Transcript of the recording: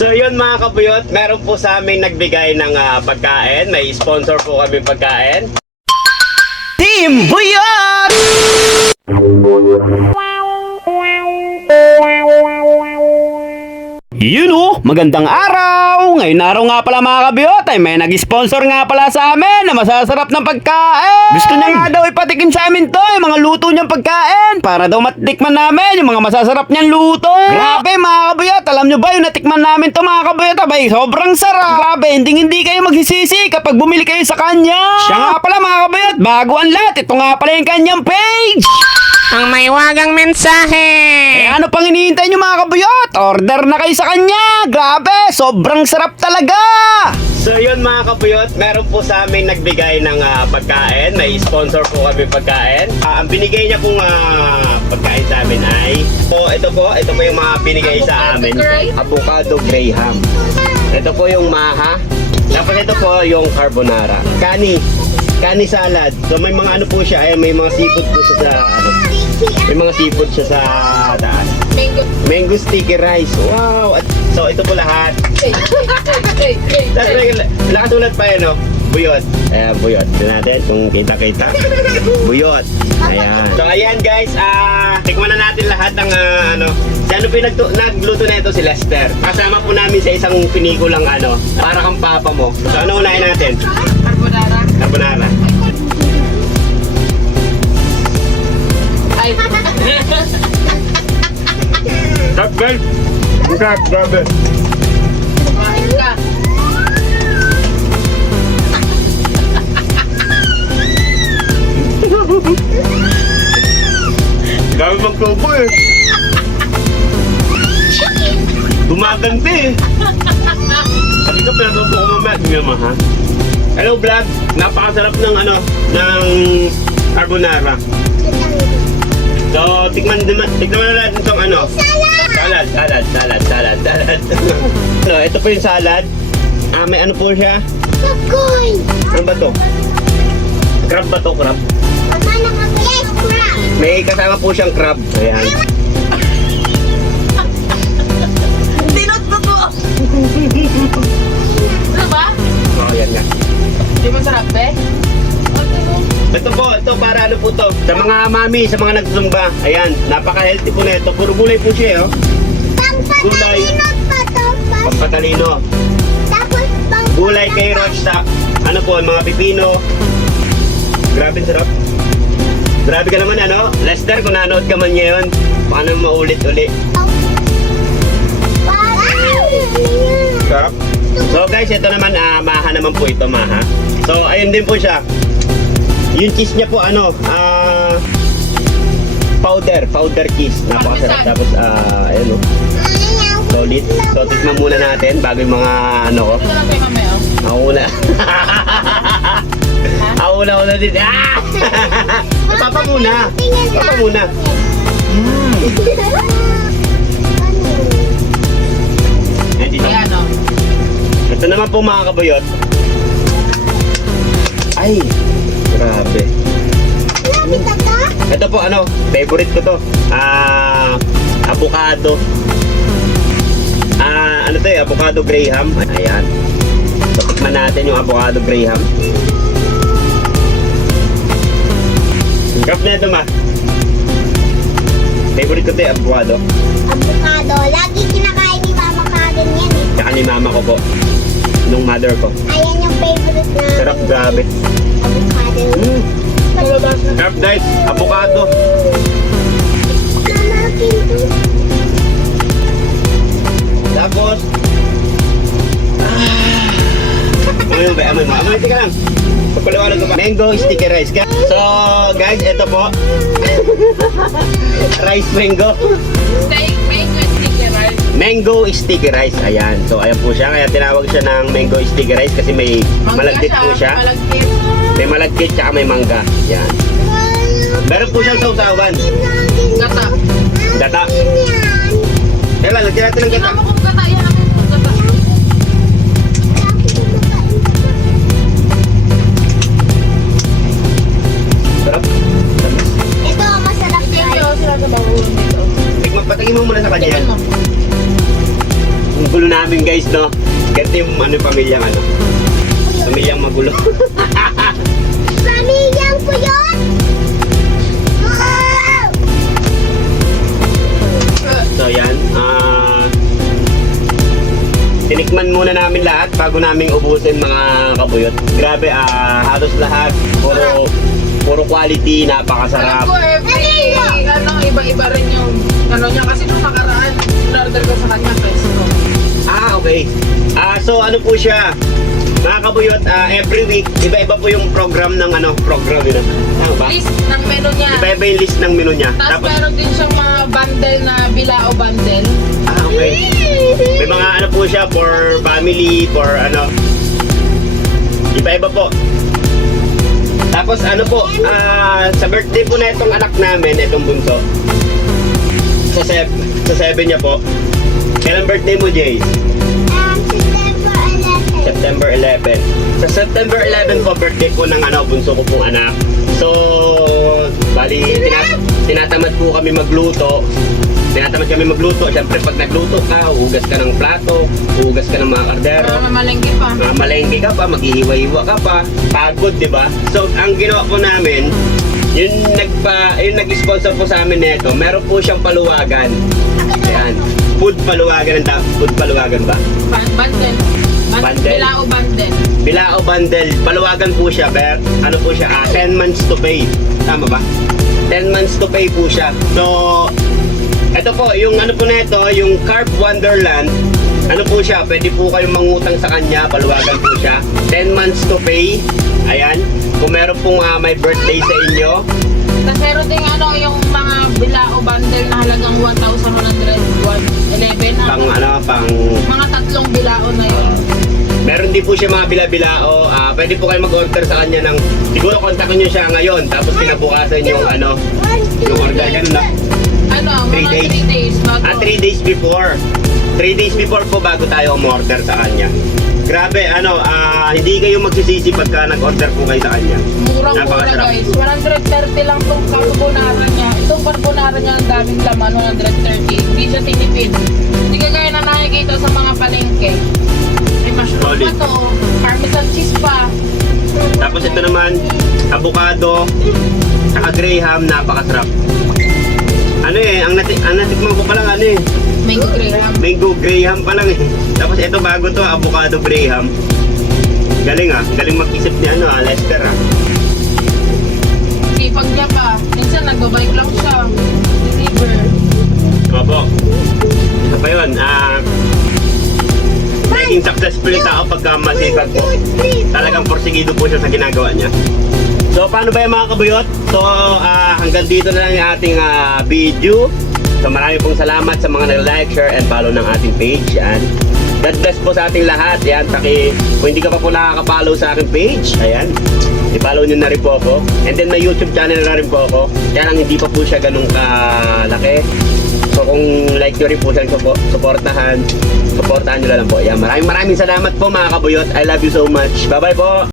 So yun mga kabuyot, meron po sa amin nagbigay ng pagkain. May sponsor po kami pagkain. Team Buyot! Yun magandang araw! Ngayon araw nga pala mga kabiyot ay may nag-sponsor nga pala sa amin na masasarap ng pagkain. Gusto niya nga daw ipatikim sa amin to yung mga luto niyang pagkain para daw matikman namin yung mga masasarap niyang luto. Grabe mga kabiyot, alam niyo ba yung natikman namin to mga kabiyot? Abay, sobrang sarap. Grabe, hindi kayo magsisisi kapag bumili kayo sa kanya. Siya nga pala mga kabiyot, bago ang lahat, ito nga pala yung kanyang page. Ang may wagang mensahe. Ano pang hinihintay nyo mga kabuyot? Order na kayo sa kanya. Grabe, sobrang sarap talaga. So yun mga kabuyot, meron po sa amin nagbigay ng pagkain. May sponsor po kami pagkain. Ang binigay niya pong pagkain sa amin ay ito po yung mga binigay sa amin. Avocado Graham. Ito po yung maha. Tapos ito po yung carbonara. Kani salad. So may mga ano po siya, may mga seafood po siya sa may mga seafood siya sa taas. Mango sticky rice. Wow! So ito po lahat. Tapos nakatulad pa yan, buyot. Buyot. Tignan natin kung kita-kita. Buyot. Ayan. So ayan guys, tikman na natin lahat ng si ano po nagluto na ito si Lester. Kasama po namin sa isang pinikulang para kang papa mo. So ano unahin natin? Carbonara. Ay. Sarap guys. Sarap, grabe. Kumain ka. Grabe magtubo eh. Gumaganda eh. Sabi ko pinatubo ko mamaya. Hindi naman ha. Hello vlog. Napakasarap ng ng carbonara. So, tignan na natin itong salad. Ito po yung salad. May ano po siya? Popcorn! Ano ba to? Crab ba to? Crab? Yes, crab! May kasama po siyang crab. Ayan. Dinot mo to. Ano ba? Oh, yan nga. Di ba sarap, be? Ito para ano po to? Sa mga mami, sa mga nagzumba. Ayan, napaka-healthy po na ito. Puro gulay po siya, Gulay. Pampatalino. Tapos Gulay, carrots, ano po, mga pipino. Grabe sarap. Grabe ka naman, Lester, kung nanood ka man ngayon, baka naman maulit-uli. Sarap. So guys, ito naman, maha naman po ito, maha. So, ayun din po siya. Yung cheese niya po, powder cheese. Napakasarap. Tapos, ayun, solid. So, tikman muna natin bago yung mga, ko. Ito lang kayo mamaya, Ako una. Ako una din. Papa muna. Yan dito. Ayan, Ito naman po mga kabuyot. Ay, grabe. Ito po favorite ko to. Avocado. Avocado Graham. Ayan. So, tikman natin yung avocado Graham. Sarap na ito, ma. Favorite ko to yung avocado. Avocado. Lagi kinakain ni mama ka ganyan eh. Tsaka ni mama ko po. Nung mother ko. Ayan yung favorite na Sarap, grabe. avocado. Sarap guys, avocado. Mama, pinto. Tapos, amoy, tika lang. Pagpaliwanag ko pa. Mango sticky rice. So, guys, ito po. Rice mango. Steak, mango, sticky rice. Mango sticky rice. Ayan. So, ayan po siya. Kaya tinawag siya ng mango sticky rice kasi may malagkit po siya. Malagkit. May malagkit tsaka may mangga. Ayan. Meron po siyang sausawan. Gata. Gata. Kaya lang, lagyan natin ng gata. Tingnan mo kung gata yan. Gata. Sarap. Ito, masarap Thank yan. you. Sila sa bawon dito. Patingin mo muna sa kanya yan. Tingnan mo. Ang gulo na namin guys, no? Ganito yung pamilyang pamilyang magulo. Pamilyang puyot! Wow! So yan, tinikman muna namin lahat bago namin ubusin mga kabuyot. Grabe, halos lahat, puro quality, Alam napakasarap. ko iba-iba rin yung niya kasi nung nakaraan, in-order ko sa kanya pesto. Okay. So ano po siya, mga kabuyot, every week, iba-iba po yung program ng program yun. Tama ba? List ng menu niya. Iba-iba yung list ng menu niya. Tapos meron din siyang mga bundle na bilao bundle. Okay. May mga po siya for family, for iba-iba po. Tapos sa birthday po na itong anak namin, itong bunso, sa 7 niya po. Kailan birthday mo, Jay? September 11. September 11. Sa September 11 po, birthday po ng bunso ko pong anak. So, bali, tinatamad po kami magluto. Siyempre, pag nagluto ka, hugas ka ng plato, hugas ka ng mga kardero. Mamalengke pa. Malengke ka pa, maghihiwa-hiwa ka pa, pagod, di ba? So, ang ginawa po namin, yung nag-sponsor po sa amin nito, meron po siyang paluwagan. Ayan. Food paluwagan ba? Bundle. Bundle. Bilao bundle. Bilao bundle. Paluwagan po siya, pero 10 months to pay. Tama ba? 10 months to pay po siya. So, ito po, yung po na ito, yung Carp Wonderland, po siya, pwede po kayong mangutang sa kanya, paluwagan po siya. 10 months to pay. Ayan. Kung meron pong may birthday sa inyo, Tapos meron din yung mga bilao bundle na halagang 1,111. pang Mga tatlong bilao na yun. meron din po siya mga bila-bilao. Pwede po kayo mag-order sa kanya ng, siguro kontakin nyo siya ngayon, tapos kinabukasan yung yung order, ganun na. Mga 3 days bago. 3 days before. 3 days before po bago tayo umorder sa kanya. Grabe, hindi kayo magsisisi pagka nag-order po kayo sa kanya. Murang-mura Napakasarap. guys. 130 lang itong carbonara niya. Itong carbonara niya ang daming laman, 130. Hindi siya tinipid. Hindi kagaya na nakikita sa mga palengke. May mushroom Solid. pa to, parmesan cheese pa. Tapos ito naman, avocado, saka graham, napakasarap. Ang natikman ko pa lang Mango graham. mango graham pa lang Tapos ito bago to, avocado graham. Galing galing mag-isip ni Lester Sipag niya pa. Minsan nagbabike lang siya. Deliver. Opo. Ito pa yun, naging successful yung tao pagka masipag po. Talagang porsigido po siya sa ginagawa niya. So paano ba yung mga kabuyot? So hanggang dito na lang yung ating video. So marami pong salamat sa mga nag-like, share, and follow ng ating page. Yan. God bless po sa ating lahat. Yan, kung hindi ka pa po nakaka-follow sa aking page, ayan, i-follow nyo na rin po ako. And then may YouTube channel na rin po ako. Kaya lang hindi pa po siya ganun kalaki. So kung like nyo rin po siya, supportahan nyo na lang po. Yan, maraming salamat po mga kabuyot. I love you so much. Bye bye po.